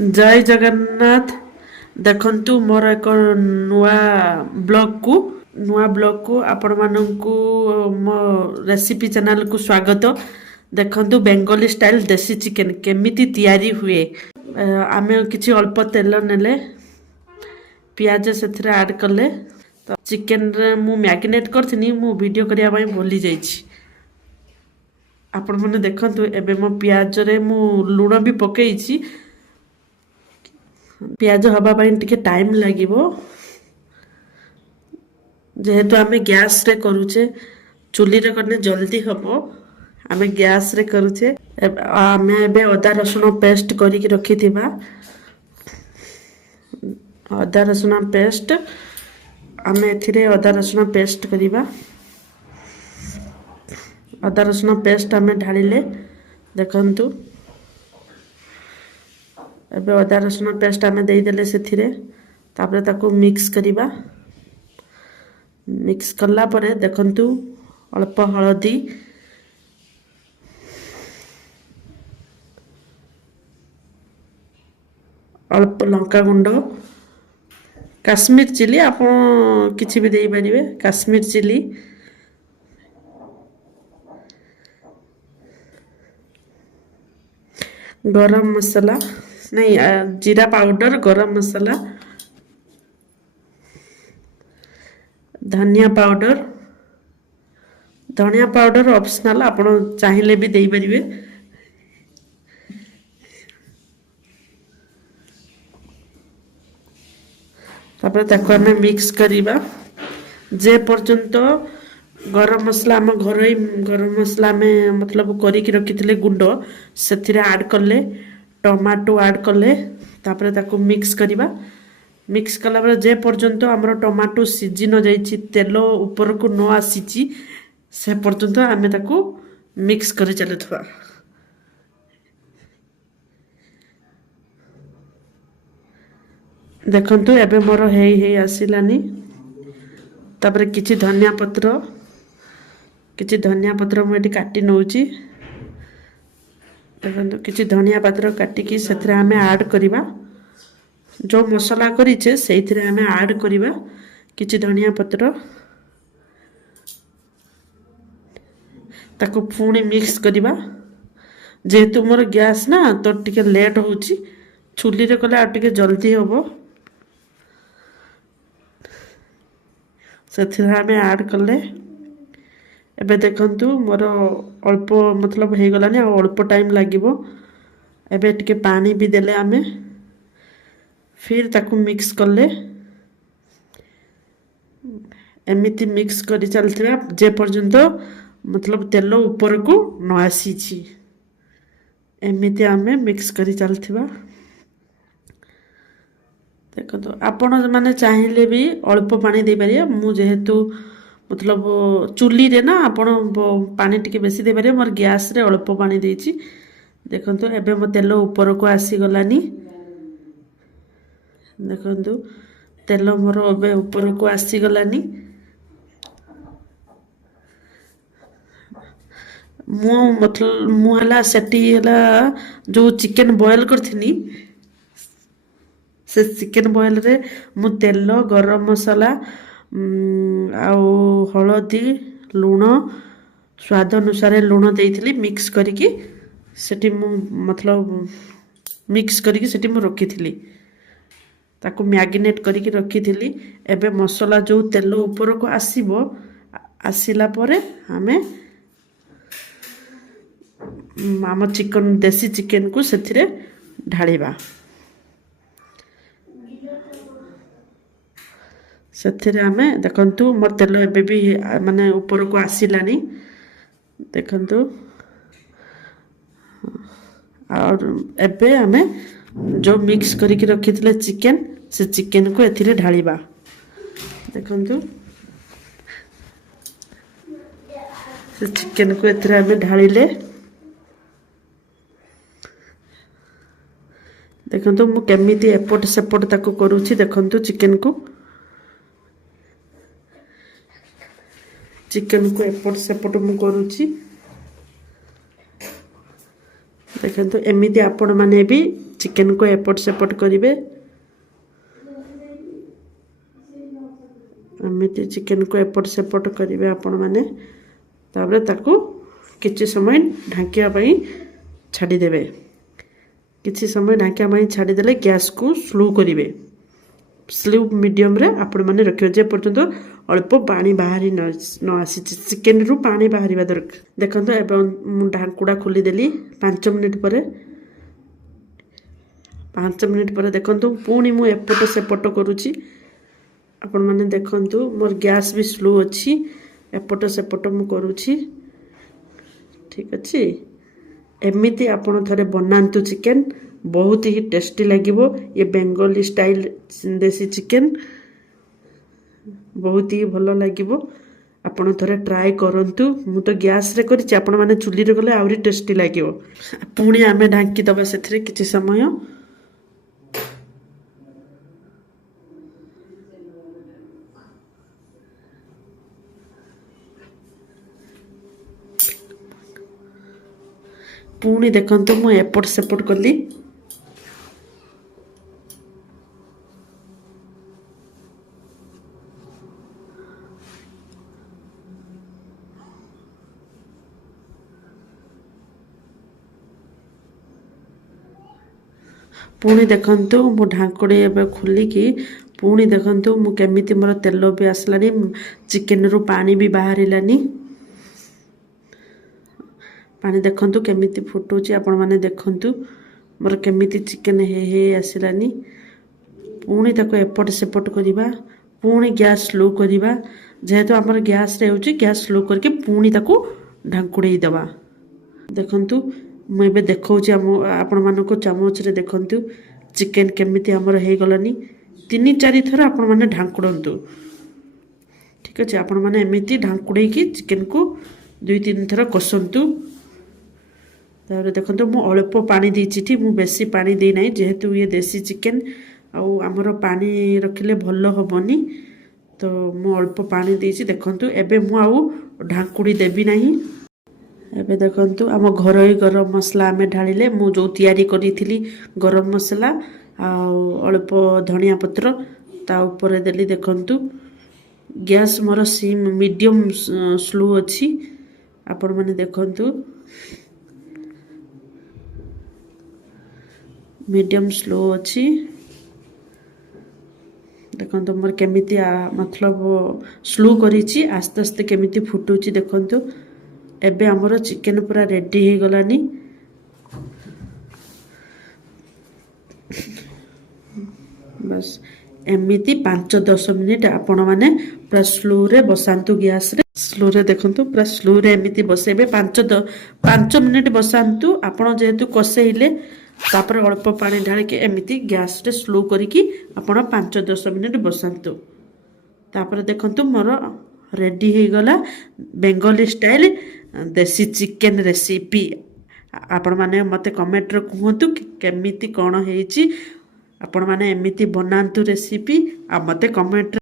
जय जगन्नाथ। देखंतु मोर एक नुआ ब्लॉग को आपण माननकु मो रेसिपी चैनल को स्वागत। देखंतु बेंगली स्टाइल देसी चिकन केमिति तैयारी हुए। आमे किछि अल्प तेल नेले पियाज सेथरे ऐड करले तो चिकन रे मु मैरिनेट करथिनी मु वीडियो करिया पई भूली जाईछि। आपण माने देखंतु एबे मो पियाज रे मु लूण भी पकेइछि। पियाज हवा पाई टिके टाइम लागिबो जेहेतु आमे गैस रे करूचे चुली रे करने जल्दी हबो। आमे गैस रे करूचे आमे एबे अदा रसुण पेस्ट करी के रखिथिबा अदा रसुण पेस्ट आमे एथिरे अदा रसुण पेस्ट करिबा। अदा रसुण पेस्ट आमे ढालिले देखंतु एबे अदा रसुण पेस्ट आमे देई देले सेथिरे तापरे ताको मिक्स करिबा। मिक्स करला परे देखंतु अल्प हळदी अल्प लंका गुंड काश्मीर चिली आपण किछि भी देई परिबे। काश्मीर चिली गरम मसाला नहीं जीरा पाउडर गरम मसाला धनिया पाउडर ऑप्शनल आपण चाहिए भी देई परिबे। तापर ताको हमें मिक्स करिबा जे पर्यंत गरम मसला आम घर गरम मसला में मतलब करी की रखिथिले गुंड सेथिरे ऐड करले टमाटो ऐड करले तापर ताको मिक्स करिबा। मिक्स कला बेले जे पर्यंत हमर टमाटो सिझी न जाइछि तेल ऊपर को न आसीछि से पर्यंत आमे ताको मिक्स करि चलथबा। देखंतु एबे मोर हेई आसिलानी तापर किछि धनिया पत्र मु एटी काटी नउची। देखंतु किछि धनिया पत्र काटी की सेथरे आमे ऐड करिबा। जो मसला करिछे सेइथिरे आमे ऐड करिबा किछि धनिया पत्र ताको पुणी मिक्स करिबा। जेहेतु मोर गैस ना तो टिके लेट होउची चुली रे कले आ टिके जल्दी होबो सेथिरे आमे ऐड करले। एबे देखंतु मोर अल्प मतलब हे गलानी अल्प टाइम लागिबो। एबे टिके पानी भी देले आमे फिर ताको मिक्स करले एमिति मिक्स करी चलथिबा जे पर्यंत मतलब तेल ऊपर को न आसीछि एमिति आमे मिक्स करी चलथिबा। देखो तो आपण माने चाहिए भी अल्प पानी दे पारिए। मु जेहेतु मतलब चुली रे ना आपण पानी टिके बेसी दे पारिए मोर गैस रे अल्प पानी देछि। देखंतु एबे मो तेल ऊपर को आसी गलानी। देखंतु तेल मोर एबे ऊपर को आसी गलानी। मु मतलब मु हला सेटी हला जो चिकन बॉयल करथिनी से चिकन बॉयल रे मु तेल गरम मसाला आउ हळदी लूण स्वाद अनुसार लूण देइथिली मिक्स करिकी सेटी मु मतलब मिक्स करिकी सेटी मु रखिथिली ताको मैरिनेट करिकी रखिथिली। एबे मसाला जो तेल ऊपर को आसीबो आसिला परे हमें आम चिकन देसी चिकन को सेथिरे ढालिबा। सेथिरे आमे देखंतु मोर तेल एबे भी माने ऊपर को आसिलानी। देखंतु और एबे आमे जो मिक्स करिकी रखिथिले चिकन से चिकन को एथिरे ढालिबा। देखंतु से चिकन को एथिरे आमे ढालिले। देखंतु मु केमिति एपट सेपट ताको करूछि। देखंतु चिकन को एपट सेपट मु करूछि। ଦେଖନ୍ତୁ ଏମିତି ଆପଣମାନେ ବି ଚିକେନକୁ ଏପଟ ସେପଟ କରିବେ। ଏମିତି ଚିକେନକୁ ଏପଟ ସେପଟ କରିବେ ଆପଣମାନେ। ତାପରେ ତାକୁ କିଛି ସମୟ ଢାଙ୍କିବା ପାଇଁ ଛାଡ଼ିଦେବେ। କିଛି ସମୟ ଢାଙ୍କିବା ପାଇଁ ଛାଡ଼ିଦେଲେ ଗ୍ୟାସକୁ ସ୍ଲୋ କରିବେ। ସ୍ଲୋ ମିଡ଼ିୟମରେ ଆପଣମାନେ ରଖିବେ ଯେ ପର୍ଯ୍ୟନ୍ତ ଅଳ୍ପ ପାଣି ବାହାରି ନ ଆସିଛି। ଚିକେନରୁ ପାଣି ବାହାରିବା ଦରକାର। ଦେଖନ୍ତୁ ଏବେ ମୁଁ ଢାଙ୍କୁଡ଼ା ଖୋଲିଦେଲି 5 ମିନିଟ୍ ପରେ। 5 ମିନିଟ୍ ପରେ ଦେଖନ୍ତୁ ପୁଣି ମୁଁ ଏପଟ ସେପଟ କରୁଛି। ଆପଣମାନେ ଦେଖନ୍ତୁ ମୋର ଗ୍ୟାସ୍ ବି ସ୍ଲୋ ଅଛି। ଏପଟ ସେପଟ ମୁଁ କରୁଛି। ଠିକ୍ ଅଛି। ଏମିତି ଆପଣ ଥରେ ବନାନ୍ତୁ ଚିକେନ, ବହୁତ ହି ଟେଷ୍ଟି ଲାଗିବ। ଏ ବେଙ୍ଗଲୀ ଷ୍ଟାଇଲ ଦେଶୀ ଚିକେନ ବହୁତ ହି ଭଲ ଲାଗିବ। ଆପଣ ଥରେ ଟ୍ରାଏ କରନ୍ତୁ। ମୁଁ ତ ଗ୍ୟାସ୍ରେ କରିଛି, ଆପଣମାନେ ଚୁଲିରେ କଲେ ଆହୁରି ଟେଷ୍ଟି ଲାଗିବ। ପୁଣି ଆମେ ଢାଙ୍କି ଦେବା ସେଥିରେ କିଛି ସମୟ। ପୁଣି ଦେଖନ୍ତୁ ମୁଁ ଏପଟ ସେପଟ କଲି। ପୁଣି ଦେଖନ୍ତୁ ମୁଁ ଢାଙ୍କୁଡ଼ି ଏବେ ଖୋଲିକି ପୁଣି ଦେଖନ୍ତୁ ମୁଁ କେମିତି ମୋର ତେଲ ବି ଆସିଲାନି, ଚିକେନରୁ ପାଣି ବି ବାହାରିଲାନି। ପାଣି ଦେଖନ୍ତୁ କେମିତି ଫୁଟୁଛି, ଆପଣମାନେ ଦେଖନ୍ତୁ ମୋର କେମିତି ଚିକେନ ହେଇ ଆସିଲାନି। ପୁଣି ତାକୁ ଏପଟ ସେପଟ କରିବା। ପୁଣି ଗ୍ୟାସ୍ ସ୍ଲୋ କରିବା। ଯେହେତୁ ଆମର ଗ୍ୟାସ୍ରେ ହେଉଛି, ଗ୍ୟାସ୍ ସ୍ଲୋ କରିକି ପୁଣି ତାକୁ ଢାଙ୍କୁଡ଼େଇ ଦେବା। ଦେଖନ୍ତୁ ମୁଁ ଏବେ ଦେଖାଉଛି ଆପଣମାନଙ୍କୁ ଚାମଚରେ। ଦେଖନ୍ତୁ ଚିକେନ କେମିତି ଆମର ହେଇଗଲାନି। 3-4 ଥର ଆପଣମାନେ ଢାଙ୍କୁଡ଼ନ୍ତୁ। ଠିକ୍ ଅଛି। ଆପଣମାନେ ଏମିତି ଢାଙ୍କୁଡ଼େଇକି ଚିକେନକୁ 2-3 ଥର କଷନ୍ତୁ। ତାପରେ ଦେଖନ୍ତୁ ମୁଁ ଅଳ୍ପ ପାଣି ଦେଇଛି ଏଠି, ମୁଁ ବେଶୀ ପାଣି ଦେଇନାହିଁ। ଯେହେତୁ ଇଏ ଦେଶୀ ଚିକେନ ଆଉ ଆମର ପାଣି ରଖିଲେ ଭଲ ହେବନି, ତ ମୁଁ ଅଳ୍ପ ପାଣି ଦେଇଛି। ଦେଖନ୍ତୁ ଏବେ ମୁଁ ଆଉ ଢାଙ୍କୁଡ଼ି ଦେବି ନାହିଁ। ଏବେ ଦେଖନ୍ତୁ ଆମ ଘରୋଇ ଗରମ ମସଲା ଆମେ ଢାଳିଲେ। ମୁଁ ଯେଉଁ ତିଆରି କରିଥିଲି ଗରମ ମସଲା ଆଉ ଅଳ୍ପ ଧନିଆ ପତ୍ର ତା ଉପରେ ଦେଲି। ଦେଖନ୍ତୁ ଗ୍ୟାସ୍ ମୋର ସିମ୍ ମିଡ଼ିୟମ୍ ସ୍ଲୋ ଅଛି। ଆପଣମାନେ ଦେଖନ୍ତୁ ମିଡ଼ିୟମ୍ ସ୍ଲୋ ଅଛି। ଦେଖନ୍ତୁ ମୋର କେମିତି ମତଲବ ସ୍ଲୋ କରିଛି, ଆସ୍ତେ ଆସ୍ତେ କେମିତି ଫୁଟୁଛି ଦେଖନ୍ତୁ। ଏବେ ଆମର ଚିକେନ ପୁରା ରେଡ଼ି ହେଇଗଲାନି। ବାସ୍ ଏମିତି 5-10 ମିନିଟ୍ ଆପଣମାନେ ପୁରା ସ୍ଲୋରେ ବସାନ୍ତୁ ଗ୍ୟାସ୍ରେ। ସ୍ଲୋରେ ଦେଖନ୍ତୁ ପୁରା ସ୍ଲୋରେ ଏମିତି ବସେଇବେ। 5 ମିନିଟ୍ ବସାନ୍ତୁ। ଆପଣ ଯେହେତୁ କଷେଇଲେ, ତାପରେ ଅଳ୍ପ ପାଣି ଢାଳିକି ଏମିତି ଗ୍ୟାସ୍ରେ ସ୍ଲୋ କରିକି ଆପଣ 5-10 ମିନିଟ୍ ବସାନ୍ତୁ। ତାପରେ ଦେଖନ୍ତୁ ମୋର ରେଡ଼ି ହେଇଗଲା ବେଙ୍ଗଲୀ ଷ୍ଟାଇଲ ଦେଶୀ ଚିକେନ ରେସିପି। ଆପଣମାନେ ମୋତେ କମେଣ୍ଟରେ କୁହନ୍ତୁ କେମିତି କ'ଣ ହେଇଛି। ଆପଣମାନେ ଏମିତି ବନାନ୍ତୁ ରେସିପି ଆଉ ମୋତେ କମେଣ୍ଟରେ